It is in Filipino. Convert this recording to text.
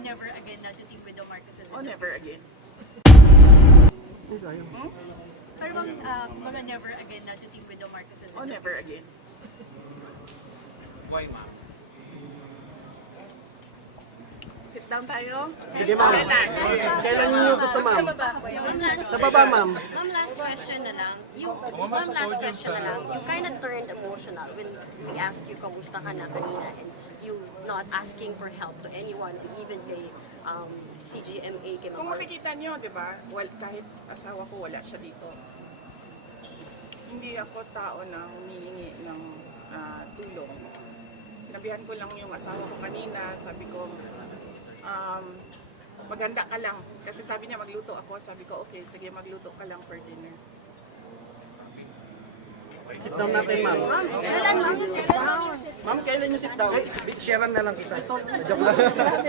never again na dating with the Marcoses? Oh, never again. Pero bang, mga never again na dating with the Marcoses? Oh, never again. Why, ma'am? Sit down tayo. Sige ma'am. Kailan niyo gusto ma'am? Sa baba ma'am. Ma'am, last question na lang. You kind of turned emotional when we asked you kamusta ka na kanina and you not asking for help to anyone, even kay CGMA, kay Kung Ma'am. makikita nyo, di ba, kahit asawa ko wala siya dito. Hindi ako tao na humihingi ng tulong. Sinabihan ko lang yung asawa ko kanina, sabi ko, maganda ka lang. Kasi sabi niya magluto ako, sabi ko, okay, sige magluto ka lang for dinner. Sit down natin ma'am. Kailan, ma'am? Ma'am, kailan niyo sit down? Sharean na lang kita. Joke lang.